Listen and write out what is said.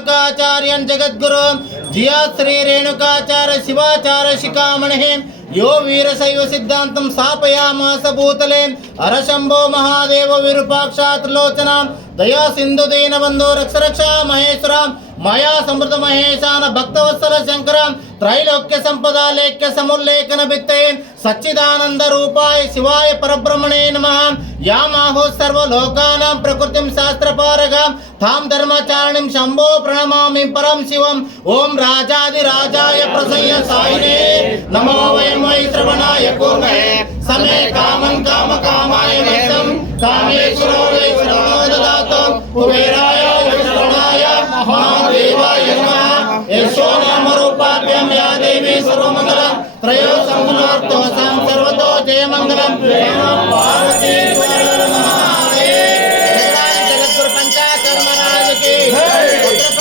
रेणुकाचार्यं जगद्गुरु जिया श्री रेणुकाचार्य शिवाचार्य शिखामणिः यो वीरशैव सिद्धांतं स्थापयामास भूतले हरशंभो महादेव विरूपाक्षात्रिलोचना दया सिंधु दीनबंधु रक्ष रक्षा महेश्वर माया समृद्ध महेशान भक्तवत्सल शंकर त्रैलोक्य संपदा लेख्य समुल्लेखन भित्ते सच्चिदानंद रूपाय शिवाय परब्रह्मणे नमः यामाहो सर्वलोकानां प्रकृतिं शास्त्रपारगां तां धर्मचारिणीं शंभो प्रणमामि परम शिवं ओम राजाधिराजाय प्रसन्न सायिने नमो वयं वै श्रवणाय कुर्महे समे कामं काम कामाय वशं कामेश्वरो वै श्रवणो ददातु कुबेराय श्रवणाय महादेवाय नमः यशो